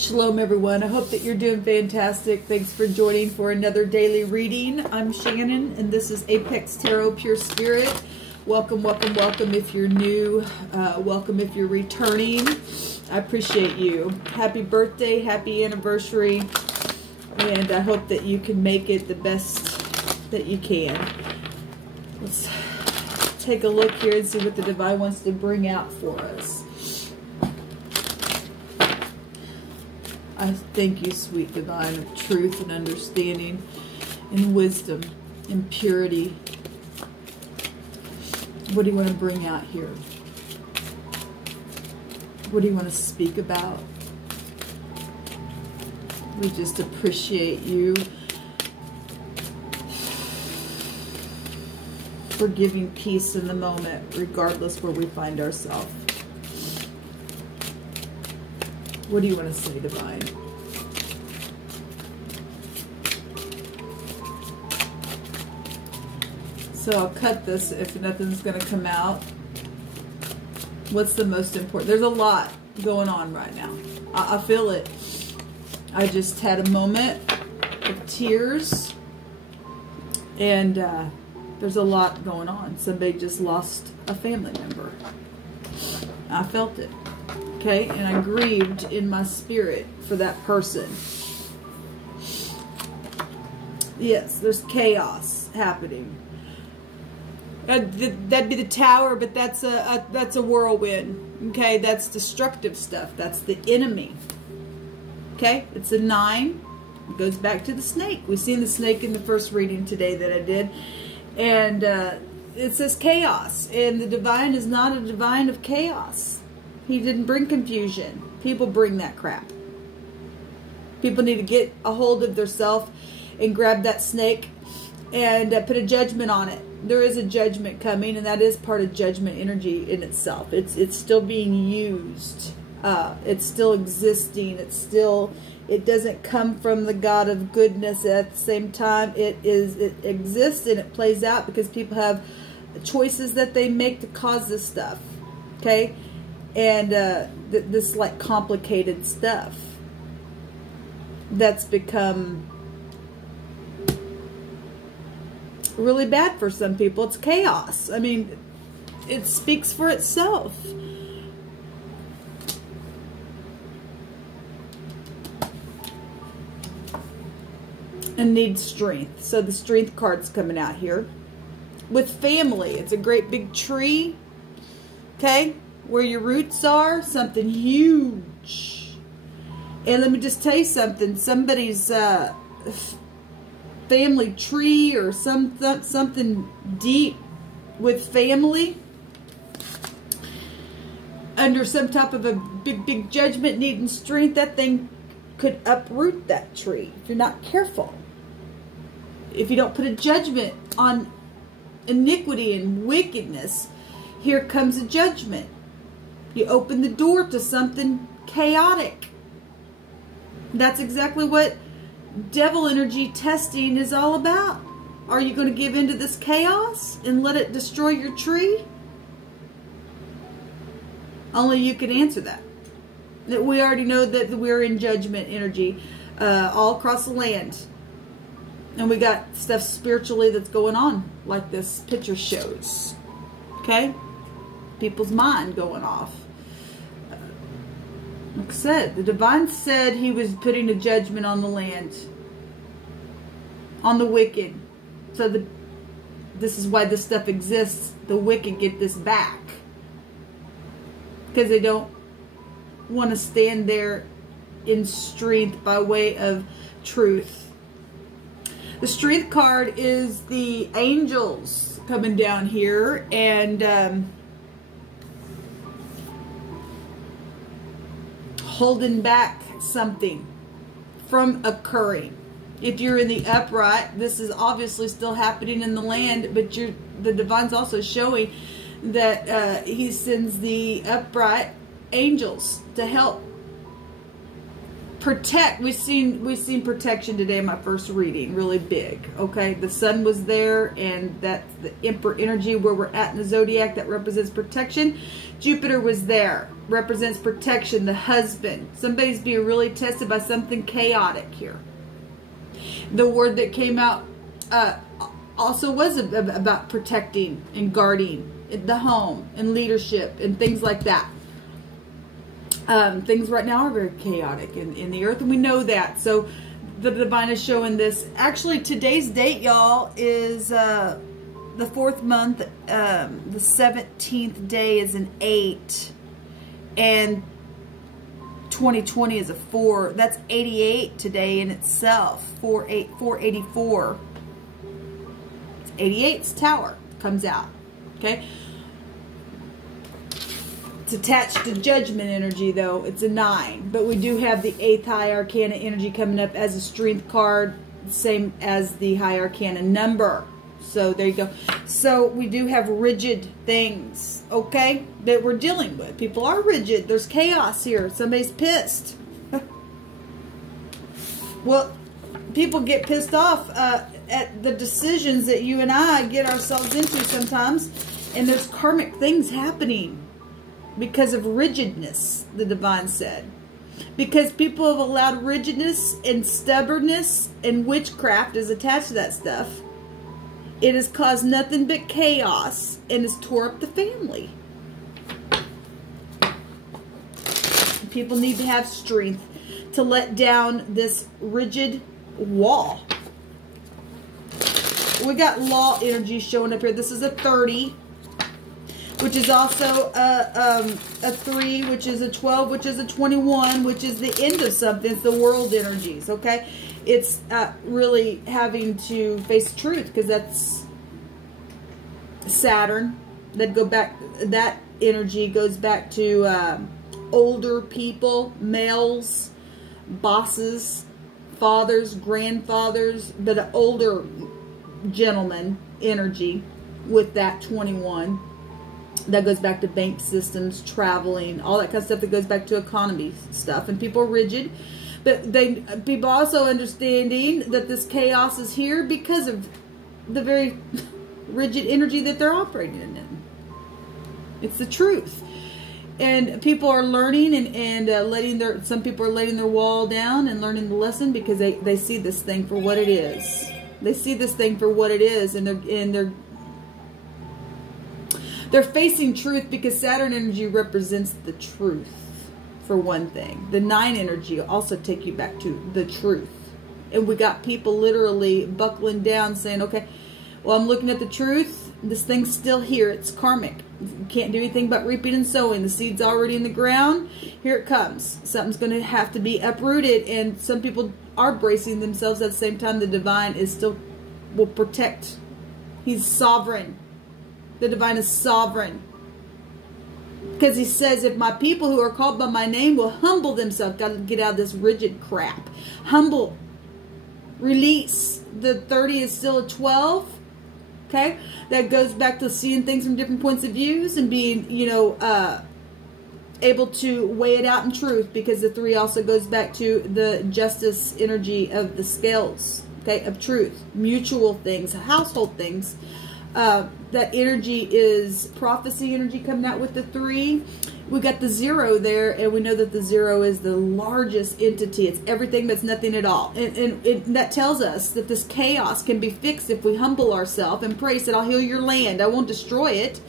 Shalom everyone. I hope that you're doing fantastic. Thanks for joining for another daily reading. I'm Shannon and this is Apex Tarot Pure Spirit. Welcome, welcome, welcome if you're new. Welcome if you're returning. I appreciate you. Happy birthday, happy anniversary. And I hope that you can make it the best that you can. Let's take a look here and see what the Divine wants to bring out for us. I thank you, sweet Divine, of truth and understanding and wisdom and purity. What do you want to bring out here? What do you want to speak about? We just appreciate you for giving peace in the moment, regardless where we find ourselves. What do you want to say, Divine? So I'll cut this if nothing's going to come out. What's the most important? There's a lot going on right now. I feel it. I just had a moment of tears. And there's a lot going on. Somebody just lost a family member. I felt it. Okay, and I grieved in my spirit for that person. Yes, there's chaos happening. That'd be the tower, but that's a whirlwind. Okay, that's destructive stuff. That's the enemy. Okay, it's a 9. It goes back to the snake. We've seen the snake in the first reading today that I did. And it says chaos. And the Divine is not a Divine of chaos. He didn't bring confusion. People bring that crap. People need to get a hold of themselves and grab that snake and put a judgment on it. There is a judgment coming, and that is part of judgment energy in itself. It's still being used. It's still existing. It doesn't come from the God of goodness. At the same time, it exists and it plays out because people have choices that they make to cause this stuff. Okay? And this like complicated stuff that's become really bad for some people. It's chaos. I mean, it speaks for itself. And needs strength. So the strength card's coming out here. With family, it's a great big tree. Okay? Where your roots are, something huge. And let me just tell you something. Somebody's family tree or something deep with family under some type of a big judgment needing strength, that thing could uproot that tree if you're not careful. If you don't put a judgment on iniquity and wickedness, here comes a judgment. You open the door to something chaotic. That's exactly what devil energy testing is all about. Are you going to give into this chaos and let it destroy your tree? Only you can answer that. We already know that we're in judgment energy all across the land. And we got stuff spiritually that's going on, like this picture shows. Okay? People's mind going off. Like I said, the Divine said he was putting a judgment on the land, on the wicked. So this is why this stuff exists. The wicked get this back because they don't want to stand there in strength by way of truth. The strength card is the angels coming down here and holding back something from occurring. If you're in the upright, this is obviously still happening in the land, but the Divine's also showing that he sends the upright angels to help protect. We've seen protection today in my first reading, really big. Okay, the sun was there, and that's the Emperor energy where we're at in the zodiac. That represents protection. Jupiter was there, represents protection. The husband. Somebody's being really tested by something chaotic here. The word that came out also was about protecting and guarding the home and leadership and things like that. Things right now are very chaotic in the earth, and we know that. So the divine is showing this. Actually, today's date, y'all, is the 4th month. The 17th day is an 8, and 2020 is a 4. That's 88 today in itself. 484. It's 88's tower comes out. Okay. It's attached to judgment energy, though. It's a 9. But we do have the 8th high arcana energy coming up as a strength card, same as the high arcana number. So there you go. So we do have rigid things, okay, that we're dealing with. People are rigid. There's chaos here. Somebody's pissed. Well, people get pissed off at the decisions that you and I get ourselves into sometimes. And there's karmic things happening because of rigidness, the divine said. Because people have allowed rigidness and stubbornness, and witchcraft is attached to that stuff. It has caused nothing but chaos and has tore up the family. People need to have strength to let down this rigid wall. We got law energy showing up here. This is a 30. Which is also a 3, which is a 12, which is a 21, which is the end of something. It's the world energies, okay? It's really having to face truth, because that's Saturn. That energy goes back to older people, males, bosses, fathers, grandfathers, but an older gentleman energy with that 21. That goes back to bank systems, traveling, all that kind of stuff that goes back to economy stuff. And people are rigid. But people also understanding that this chaos is here because of the very rigid energy that they're operating in. It's the truth. And people are learning and some people are letting their wall down and learning the lesson, because they see this thing for what it is. They see this thing for what it is, and they're facing truth, because Saturn energy represents the truth, for one thing. The 9 energy also take you back to the truth. And we got people literally buckling down saying, okay, well, I'm looking at the truth. This thing's still here. It's karmic. You can't do anything but reaping and sowing. The seed's already in the ground. Here it comes. Something's going to have to be uprooted. And some people are bracing themselves. At the same time, the divine will protect. He's sovereign. The divine is sovereign. Because he says, if my people who are called by my name will humble themselves, got to get out of this rigid crap. Humble. Release. The 30 is still a 12. Okay? That goes back to seeing things from different points of views and being, able to weigh it out in truth. Because the 3 also goes back to the justice energy of the scales. Okay? Of truth. Mutual things. Household things. That energy is prophecy energy coming out with the 3. We got the 0 there, and we know that the 0 is the largest entity. It's everything that's nothing at all. And that tells us that this chaos can be fixed if we humble ourselves and pray, said, I'll heal your land. I won't destroy it.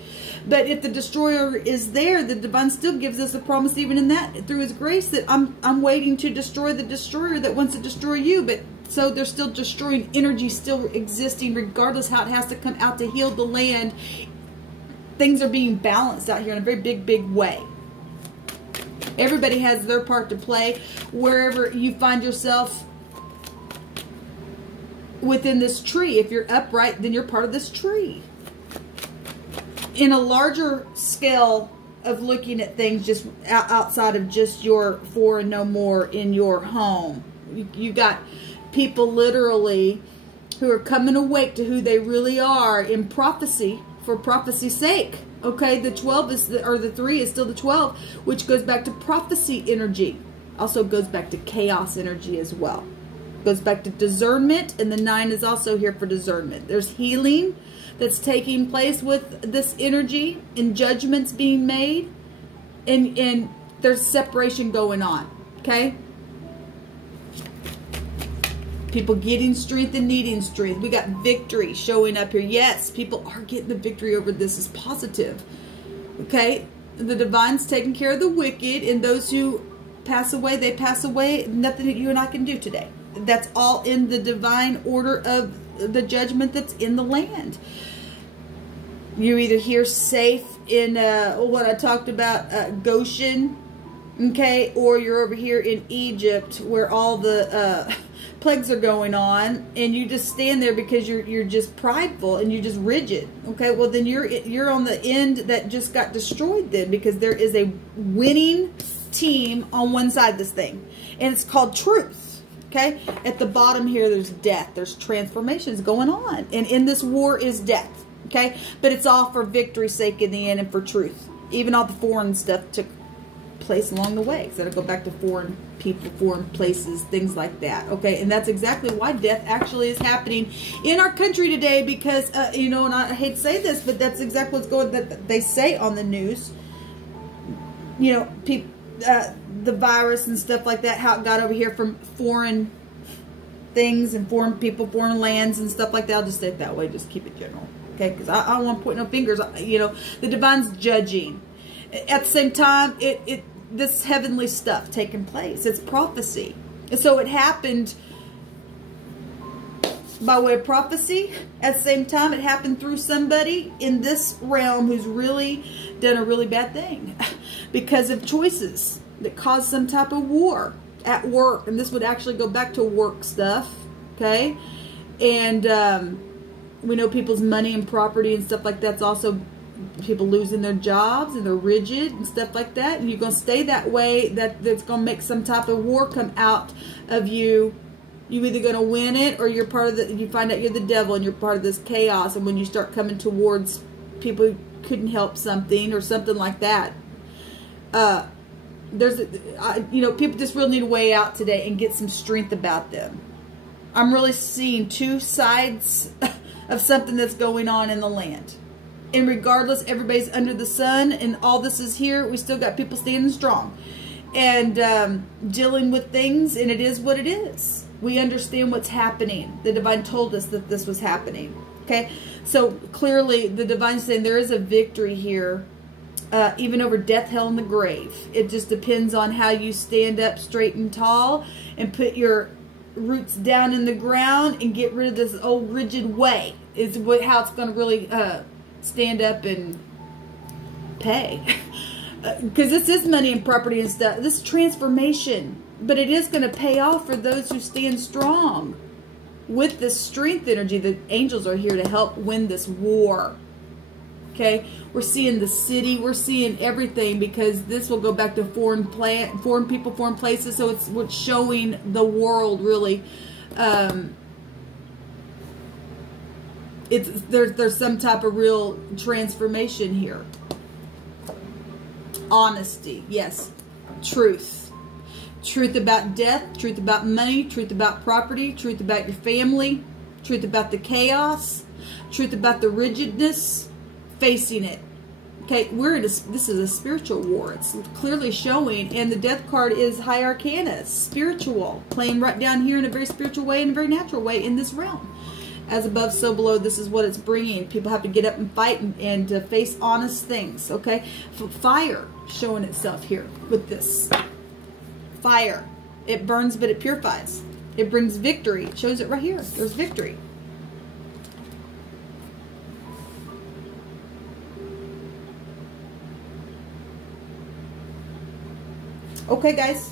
But if the destroyer is there, the divine still gives us a promise, even in that, through his grace, that I'm waiting to destroy the destroyer that wants to destroy you. But so they're still destroying energy, still existing, regardless how it has to come out to heal the land. Things are being balanced out here in a very big, big way. Everybody has their part to play. Wherever you find yourself within this tree, if you're upright, then you're part of this tree. In a larger scale of looking at things, just outside of just your 4 and no more in your home, you got people literally who are coming awake to who they really are in prophecy, for prophecy's sake. Okay, the 12 is the 3 is still the 12, which goes back to prophecy energy. Also goes back to chaos energy as well. Goes back to discernment, and the 9 is also here for discernment. There's healing that's taking place with this energy, and judgments being made, and there's separation going on, okay? People getting strength and needing strength. We got victory showing up here. Yes, people are getting the victory over this. Is positive, okay? The divine's taking care of the wicked, and those who pass away, they pass away. Nothing that you and I can do today. That's all in the divine order of the judgment that's in the land. You're either here safe in what I talked about, Goshen, okay, or you're over here in Egypt where all the plagues are going on, and you just stand there because you're just prideful and you're just rigid. Okay, well then you're on the end that just got destroyed then, because there is a winning team on one side of this thing, and it's called truth. Okay, at the bottom here, there's death. There's transformations going on. And in this war is death. Okay, but it's all for victory's sake in the end and for truth. Even all the foreign stuff took place along the way. So it'll go back to foreign people, foreign places, things like that. Okay, and that's exactly why death actually is happening in our country today, because, you know, and I hate to say this, but that's exactly what's going, that they say on the news. You know, people... the virus and stuff like that, how it got over here from foreign things and foreign people, foreign lands and stuff like that. I'll just say it that way, just keep it general, okay? Because I don't want to point no fingers. You know, the divine's judging. At the same time, this heavenly stuff taking place. It's prophecy. And so it happened by way of prophecy. At the same time, it happened through somebody in this realm who's really done a really bad thing because of choices that caused some type of war at work. And this would actually go back to work stuff, okay? And we know people's money and property and stuff like that's also people losing their jobs, and they're rigid and stuff like that. And you're going to stay that way. That's going to make some type of war come out of you. You're either going to win it, or you're part of the, you find out you're the devil and you're part of this chaos. And when you start coming towards people who couldn't help something or something like that, you know, people just really need a way out today and get some strength about them. I'm really seeing two sides of something that's going on in the land. And regardless, everybody's under the sun and all this is here, we still got people standing strong and dealing with things, and it is what it is. We understand what's happening. The divine told us that this was happening. Okay, so clearly the divine's saying there is a victory here, even over death, hell, and the grave. It just depends on how you stand up straight and tall and put your roots down in the ground and get rid of this old rigid way. Is how it's going to really stand up and pay. Because this is money and property and stuff. This is transformation. But it is going to pay off for those who stand strong with this strength energy. The angels are here to help win this war. Okay, we're seeing the city, we're seeing everything, because this will go back to foreign people, foreign places. So it's what's showing the world really. There's some type of real transformation here. Honesty, yes, truth. Truth about death, truth about money, truth about property, truth about your family, truth about the chaos, truth about the rigidness, facing it. Okay, this is a spiritual war. It's clearly showing, and the death card is High Arcana, spiritual, playing right down here in a very spiritual way, in a very natural way in this realm. As above, so below, this is what it's bringing. People have to get up and fight and face honest things, okay? Fire showing itself here with this. Fire. It burns, but it purifies. It brings victory. It shows it right here. There's victory. Okay, guys.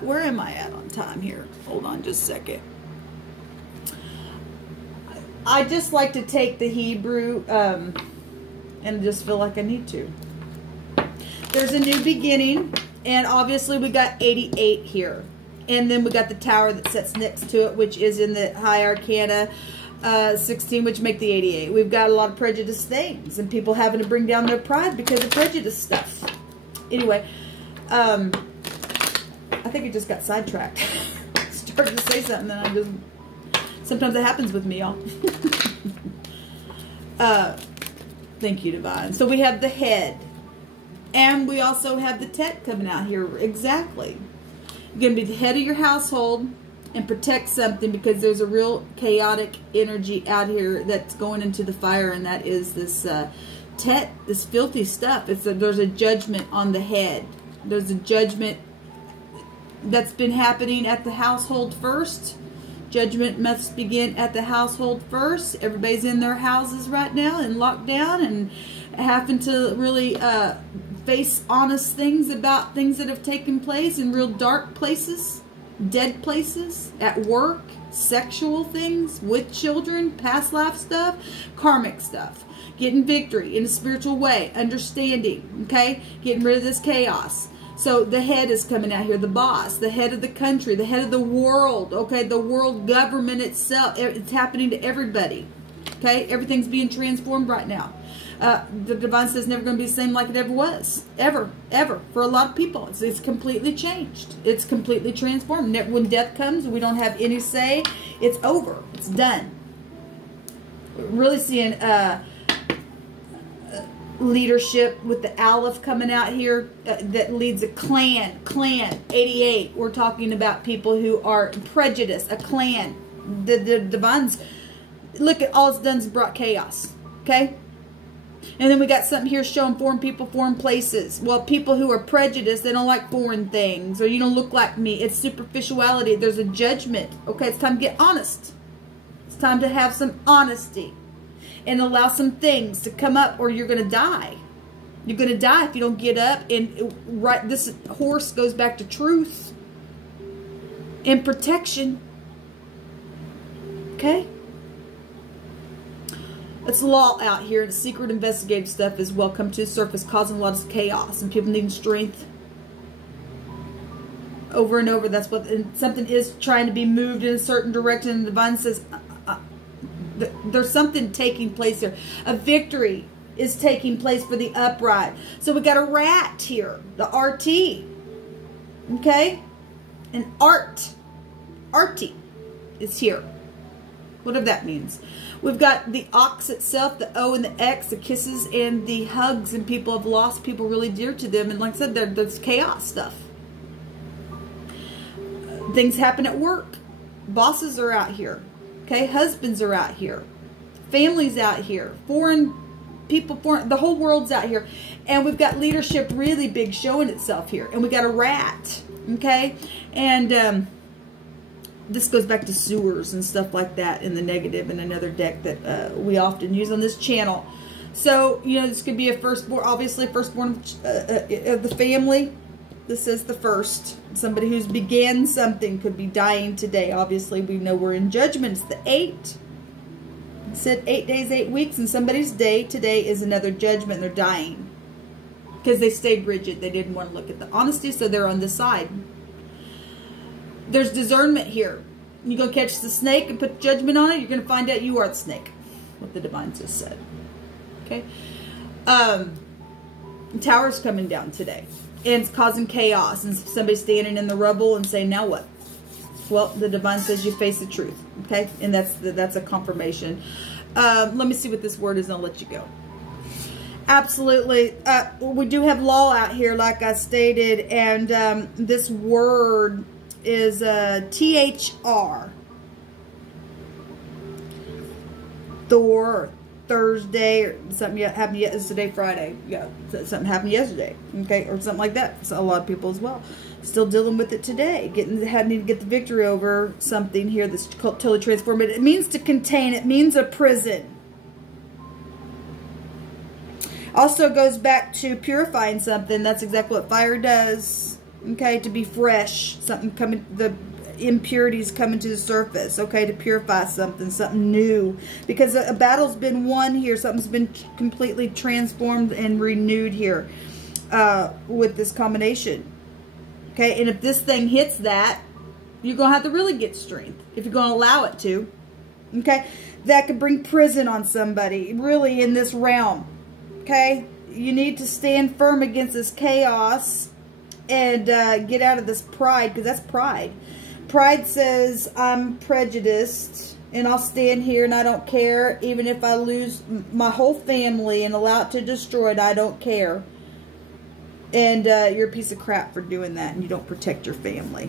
Where am I at on time here? Hold on just a second. I just like to take the Hebrew and just feel like I need to. There's a new beginning. And obviously we got 88 here. And then we got the tower that sits next to it, which is in the High Arcana 16, which make the 88. We've got a lot of prejudice things and people having to bring down their pride because of prejudice stuff. Anyway, think it just got sidetracked. Started to say something, and I just... Sometimes it happens with me, y'all. Thank you, Divine. So we have the head. And we also have the Tet coming out here. Exactly. You're going to be the head of your household and protect something, because there's a real chaotic energy out here that's going into the fire, and that is this Tet, this filthy stuff. There's a judgment on the head. There's a judgment that's been happening at the household first. Judgment must begin at the household first. Everybody's in their houses right now in lockdown and having to really face honest things about things that have taken place in real dark places, dead places, at work, sexual things, with children, past life stuff, karmic stuff. Getting victory in a spiritual way, understanding, okay? Getting rid of this chaos. So the head is coming out here, the boss, the head of the country, the head of the world, okay? The world government itself, it's happening to everybody, okay? Everything's being transformed right now. The Divine says never going to be the same like it ever was. Ever. For a lot of people. It's completely changed. It's completely transformed. When death comes, we don't have any say. It's over. It's done. We're really seeing leadership with the Aleph coming out here that leads a clan 88. We're talking about people who are prejudiced, a clan. The Divine's, look at all it's done is brought chaos, okay? And then we got something here showing foreign people, foreign places. Well, people who are prejudiced, they don't like foreign things, or you don't look like me. It's superficiality. There's a judgment, okay? It's time to get honest. It's time to have some honesty and allow some things to come up, or you're going to die. You're going to die if you don't get up. And right, this horse goes back to truth and protection. Okay? It's law out here, and secret investigative stuff is welcome to the surface, causing a lot of chaos and people needing strength. Over and over, that's what, and something is trying to be moved in a certain direction, and the Divine says, there's something taking place here. A victory is taking place for the upright. So we got a rat here, the RT. Okay? And arty is here. Whatever that means. We've got the ox itself, the O and the X, the kisses and the hugs, and people have lost people really dear to them. And like I said, there's chaos stuff. Things happen at work. Bosses are out here. Okay, husbands are out here, families out here, foreign people, the whole world's out here, and we've got leadership really big showing itself here, and we got a rat, okay, and this goes back to sewers and stuff like that in the negative, in another deck that we often use on this channel. So you know, this could be a firstborn, obviously firstborn of the family. This is the first. Somebody who's began something could be dying today. Obviously, we know we're in judgment. It's the 8. It said 8 days, 8 weeks, and somebody's day today is another judgment. They're dying because they stayed rigid. They didn't want to look at the honesty, so they're on this side. There's discernment here. You go catch the snake and put judgment on it, you're going to find out you are the snake. What the Divine just said. Okay? Tower's coming down today. And it's causing chaos. And somebody's standing in the rubble and saying, now what? Well, the Divine says you face the truth. Okay? And that's a confirmation. Let me see what this word is, and I'll let you go. Absolutely. We do have law out here, like I stated. And this word is THR. Thor. Thursday, or something happened yesterday, Friday. Yeah, something happened yesterday, okay, or something like that. So a lot of people as well still dealing with it today, having to get the victory over something here that's totally transformed. It means to contain. It means a prison. Also goes back to purifying something. That's exactly what fire does. Okay, to be fresh, something coming, the impurities coming to the surface, okay, to purify something new, because a battle's been won here. Something's been completely transformed and renewed here with this combination, okay. And if this thing hits that, you're gonna have to really get strength if you're gonna allow it to, okay. That could bring prison on somebody really in this realm, okay. You need to stand firm against this chaos and get out of this pride, because that's pride. Pride says, I'm prejudiced, and I'll stand here and I don't care. Even if I lose my whole family and allow it to destroy it, I don't care. And you're a piece of crap for doing that, and you don't protect your family.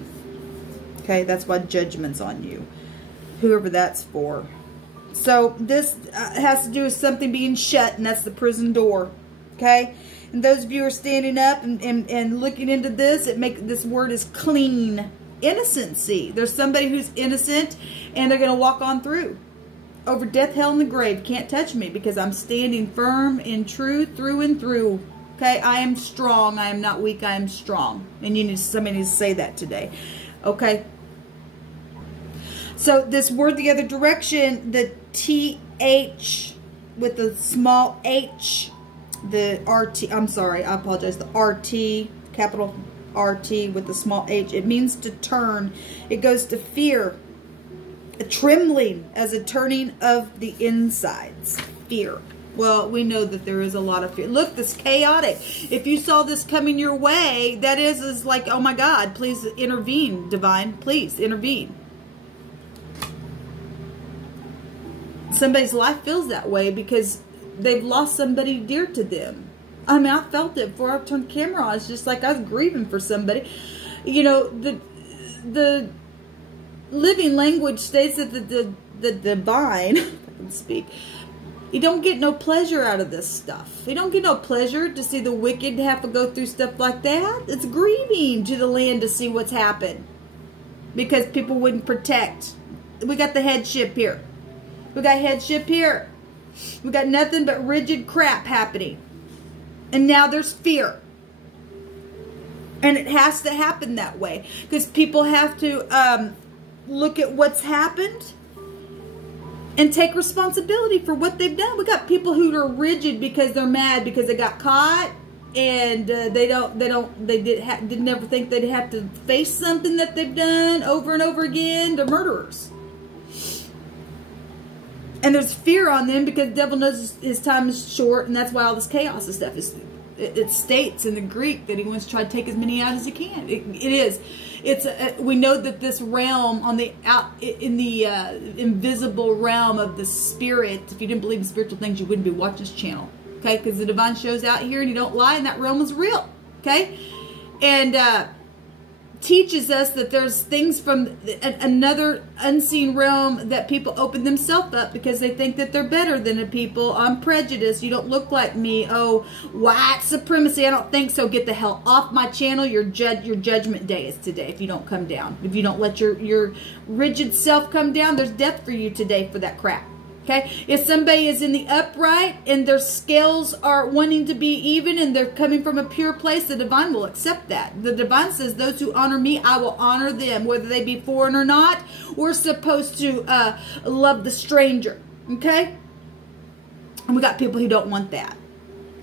Okay, that's why judgment's on you. Whoever that's for. So this has to do with something being shut, and that's the prison door. Okay? And those of you who are standing up and looking into this, this word is clean. Innocency. There's somebody who's innocent, and they're going to walk on through. Over death, hell, and the grave. Can't touch me, because I'm standing firm in truth through and through. Okay? I am strong. I am not weak. I am strong. And somebody needs to say that today. Okay? So this word the other direction, the TH with the small h, the RT, I'm sorry, I apologize, the RT, capital RT with the small h, it means to turn. It goes to fear, a trembling as a turning of the insides. Fear. Well, we know that there is a lot of fear. Look, this chaotic. If you saw this coming your way, that is like, oh my God, please intervene, divine. Please intervene. Somebody's life feels that way because they've lost somebody dear to them. I mean, I felt it before I turned the camera on. It's just like I was grieving for somebody. You know, the living language states that the divine, if I can speak, you don't get no pleasure out of this stuff. You don't get no pleasure to see the wicked have to go through stuff like that. It's grieving to the land to see what's happened. Because people wouldn't protect. We got the headship here. We got headship here. We got nothing but rigid crap happening. And now there's fear. And it has to happen that way. Because people have to look at what's happened and take responsibility for what they've done. We got people who are rigid because they're mad because they got caught, and they didn't ever think they'd have to face something that they've done over and over again. They're murderers. And there's fear on them because the devil knows his time is short, and that's why all this chaos and stuff is. It states in the Greek that he wants to try to take as many out as he can. It is. We know that this realm on the in the invisible realm of the spirit. If you didn't believe in spiritual things, you wouldn't be watching this channel. Okay, because the divine shows out here, and you don't lie, and that realm is real. Okay, and teaches us that there's things from another unseen realm that people open themselves up because they think that they're better than the people. I'm prejudiced. You don't look like me. Oh, white supremacy. I don't think so. Get the hell off my channel. Your judgment day is today if you don't come down. If you don't let your rigid self come down, there's death for you today for that crap. Okay, if somebody is in the upright and their scales are wanting to be even and they're coming from a pure place, the divine will accept that. The divine says, those who honor me, I will honor them, whether they be foreign or not. We're supposed to love the stranger. Okay, and we got people who don't want that.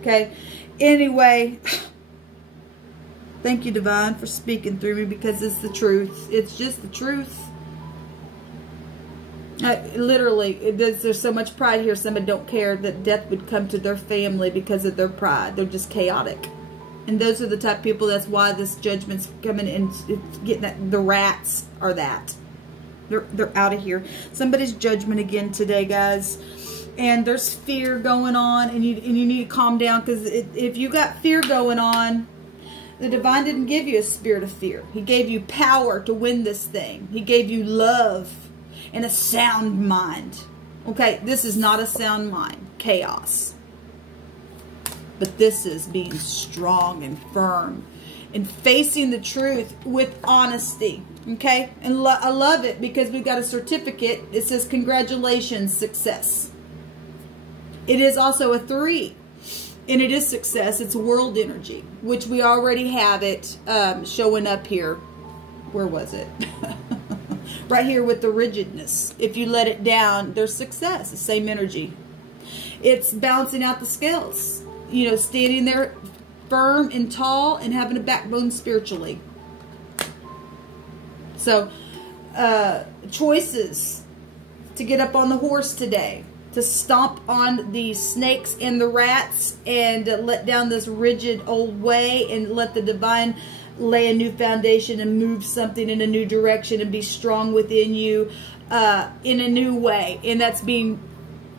Okay, anyway, thank you, divine, for speaking through me, because it's the truth. It's just the truth. Literally, there's so much pride here. Somebody don't care that death would come to their family because of their pride. They're just chaotic, and those are the type of people. That's why this judgment's coming and it's getting that. The rats are that. They're out of here. Somebody's judgment again today, guys. And there's fear going on, and you need to calm down, because if you got fear going on, the divine didn't give you a spirit of fear. He gave you power to win this thing. He gave you love and a sound mind. Okay, this is not a sound mind. Chaos. But this is being strong and firm and facing the truth with honesty. Okay, and I love it because we've got a certificate. It says congratulations, success. It is also a 3. And it is success. It's world energy, which we already have it showing up here. Where was it? Right here with the rigidness. If you let it down, there's success. The same energy. It's balancing out the scales. You know, standing there firm and tall and having a backbone spiritually. So, choices to get up on the horse today. To stomp on the snakes and the rats and let down this rigid old way and let the divine lay a new foundation and move something in a new direction and be strong within you in a new way. And that's being,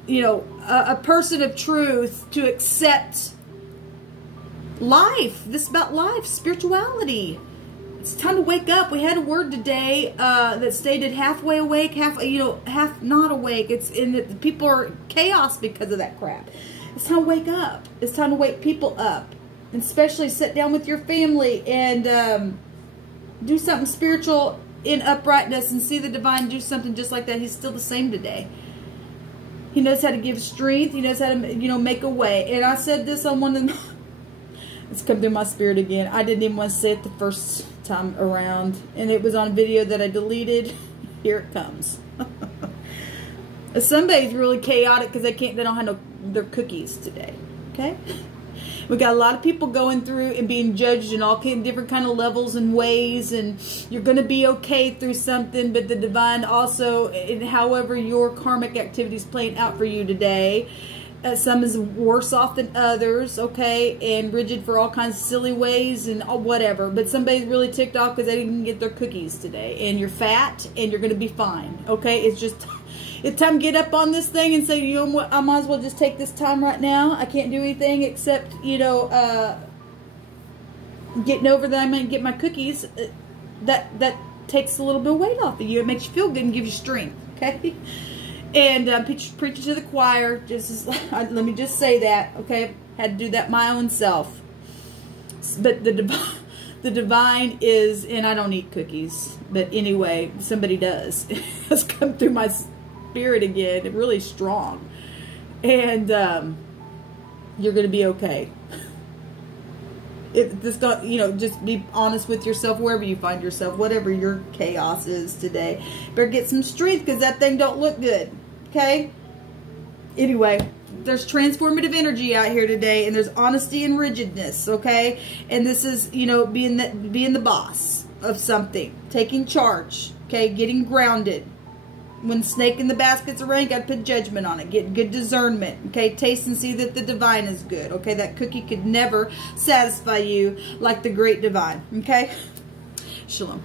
you know, a person of truth, to accept life. This is about life, spirituality. It's time to wake up. We had a word today that stated halfway awake, half not awake. It's in the people are chaos because of that crap. It's time to wake up. It's time to wake people up, and especially sit down with your family and do something spiritual in uprightness and see the divine do something just like that. He's still the same today. He knows how to give strength. He knows how to, you know, make a way. And I said this on one of the... It's come through my spirit again. I didn't even want to say it the first time around. And it was on a video that I deleted. Here it comes. Somebody's really chaotic because they don't have their cookies today. Okay? We got a lot of people going through and being judged in all different kind of levels and ways, and you're going to be okay through something, but the divine also, however your karmic activity is playing out for you today, some is worse off than others, okay, and rigid for all kinds of silly ways and whatever, but somebody's really ticked off because they didn't get their cookies today, and you're fat, and you're going to be fine, okay? It's just... It's time to get up on this thing and say, you know what, I might as well just take this time right now. I can't do anything except, you know, getting over that I might get my cookies. That takes a little bit of weight off of you. It makes you feel good and gives you strength, okay? And preaching to the choir, let me just say that, okay? Had to do that my own self. But the divine is, and I don't eat cookies, but anyway, somebody does. It's come through my spirit again, really strong, and you're going to be okay. Just be honest with yourself wherever you find yourself, whatever your chaos is today. Better get some strength because that thing don't look good. Okay. Anyway, there's transformative energy out here today, and there's honesty and rigidness. Okay, and this is, you know, being the boss of something, taking charge. Okay, getting grounded. When snake in the basket's around, got to put judgment on it. Get good discernment. Okay, taste and see that the divine is good. Okay, that cookie could never satisfy you like the great divine. Okay, shalom.